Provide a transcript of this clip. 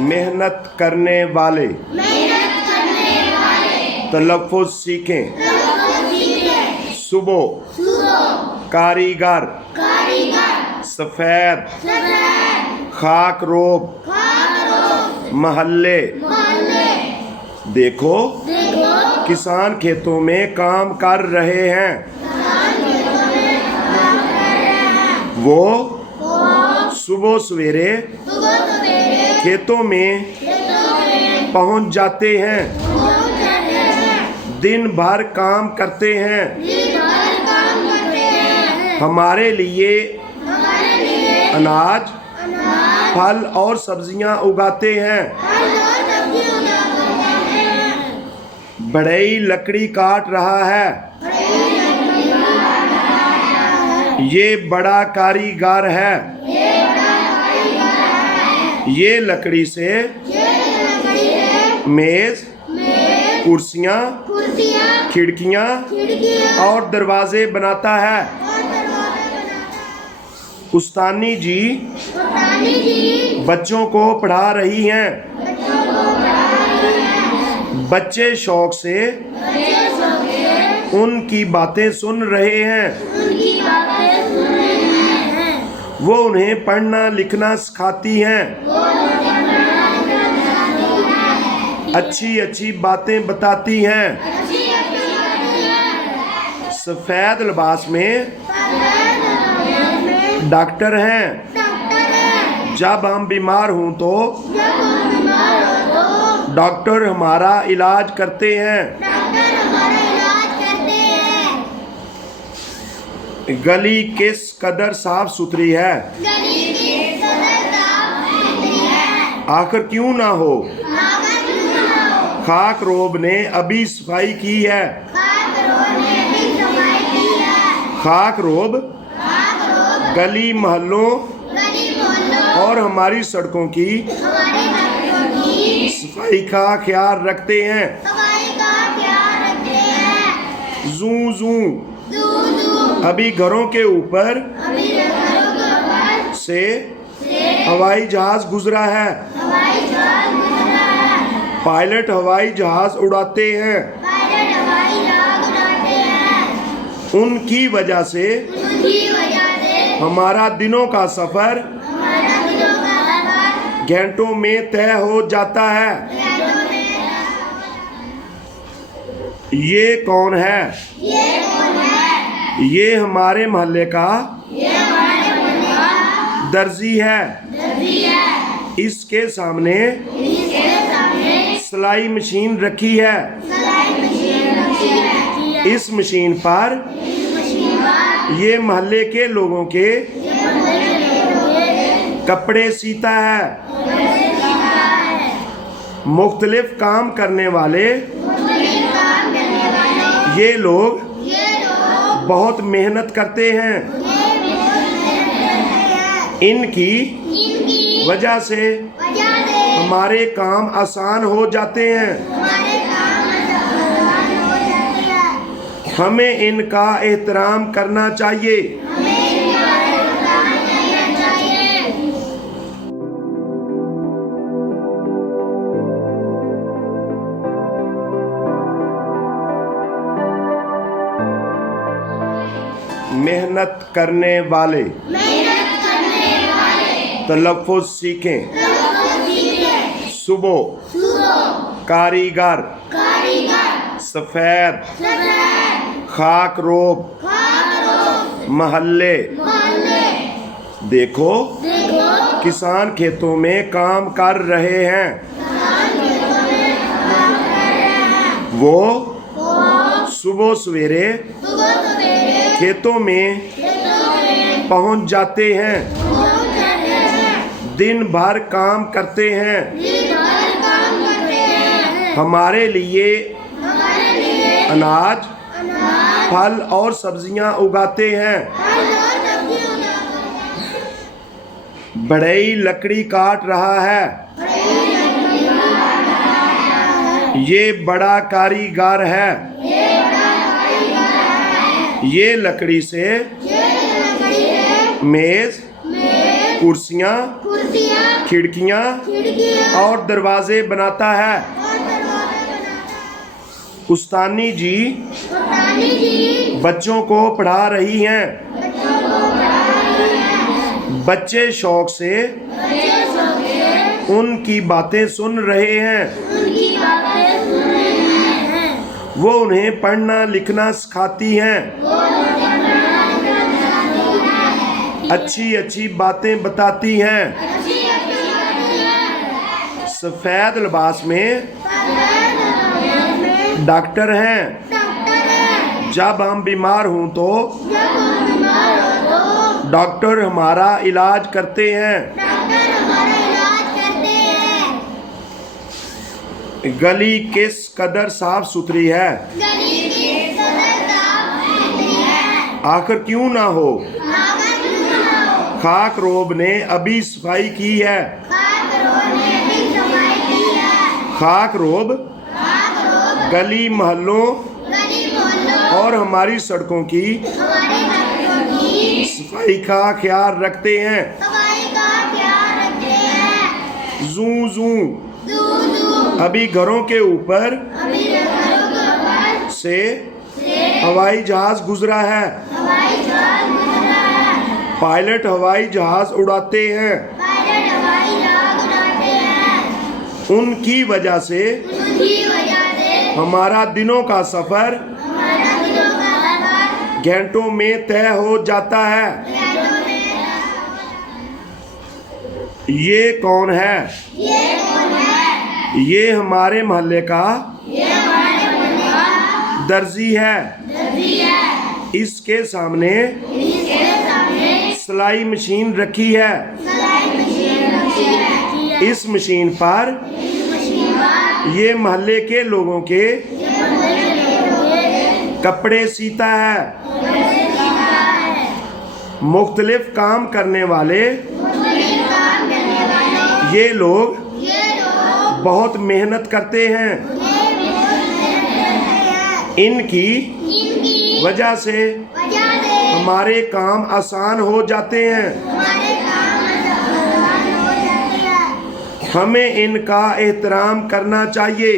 मेहनत करने वाले तलफ़्फ़ुज़ सीखें। सुबह कारीगर सफ़ेद खाकरोब महल्ले। देखो किसान खेतों में काम कर रहे हैं। वो सुबह सवेरे खेतों में पहुंच जाते हैं। दिन भर काम करते हैं। हमारे लिए अनाज फल और सब्जियां उगाते हैं। बढ़ई लकड़ी काट रहा है। ये बड़ा कारीगर है। ये लकड़ी से मेज कुर्सियां खिड़कियां और दरवाजे बनाता है। उस्तानी जी बच्चों को पढ़ा रही हैं। बच्चे शौक से उनकी बातें सुन रहे हैं। वो उन्हें पढ़ना लिखना सिखाती हैं। अच्छी अच्छी बातें बताती हैं। सफेद लिबास में डॉक्टर हैं। जब हम बीमार हों तो डॉक्टर हमारा इलाज करते हैं। गली किस कदर साफ सुथरी है। आखिर क्यों ना हो। खाकरोब ने अभी सफाई की है। खाकरोब गली मोहल्लों और हमारी सड़कों की सफाई का ख्याल रखते हैं। जू जू अभी घरों के ऊपर से हवाई जहाज गुजरा है। पायलट हवाई जहाज उड़ाते हैं। उनकी वजह से हमारा दिनों का सफर घंटों में तय हो जाता है। ये कौन है। ये हमारे मोहल्ले का दर्जी है। इसके सामने सिलाई मशीन रखी है। इस मशीन पर ये मोहल्ले के लोगों के कपड़े सीता है। मुख्तलिफ काम करने वाले ये लोग बहुत मेहनत करते हैं। इनकी वजह से हमारे काम आसान हो जाते हैं। हमें इनका एहतराम करना चाहिए। मेहनत करने वाले तलफ़्फ़ुज़ सीखें। सुबह कारीगर सफ़ेद खाकरोब महल्ले। देखो किसान खेतों में काम कर रहे हैं। वो सुबह सवेरे खेतों में पहुंच जाते हैं। दिन भर काम करते हैं। हमारे लिए अनाज फल और सब्जियां उगाते हैं। बढ़ई लकड़ी काट रहा है। ये बड़ा कारीगर है। ये लकड़ी से मेज, कुर्सियाँ, खिड़कियाँ और दरवाजे बनाता है। उस्तानी जी बच्चों को पढ़ा रही हैं। बच्चे शौक से उनकी बातें सुन रहे हैं। वो उन्हें पढ़ना लिखना सिखाती हैं। अच्छी अच्छी बातें बताती हैं। सफेद लिबास में डॉक्टर हैं। जब हम बीमार हों तो डॉक्टर हमारा इलाज करते हैं। गली किस कदर साफ सुथरी है। आखिर क्यों ना हो। खाकरोब ने अभी सफाई की है। खाकरोब गली मोहल्लों और हमारी सड़कों की सफाई का ख्याल रखते हैं। जू जू अभी घरों के ऊपर से हवाई जहाज गुजरा है। पायलट हवाई जहाज उड़ाते हैं। उनकी वजह से हमारा दिनों का सफर घंटों में तय हो जाता है। ये कौन है। ये हमारे मोहल्ले का दर्जी है। इसके सामने सिलाई मशीन रखी है। इस मशीन पर ये मोहल्ले के लोगों के कपड़े सीता है। मुख्तलिफ काम करने वाले ये लोग बहुत मेहनत करते हैं। इनकी वजह से हमारे काम आसान हो जाते हैं। हमें इनका एहतराम करना चाहिए।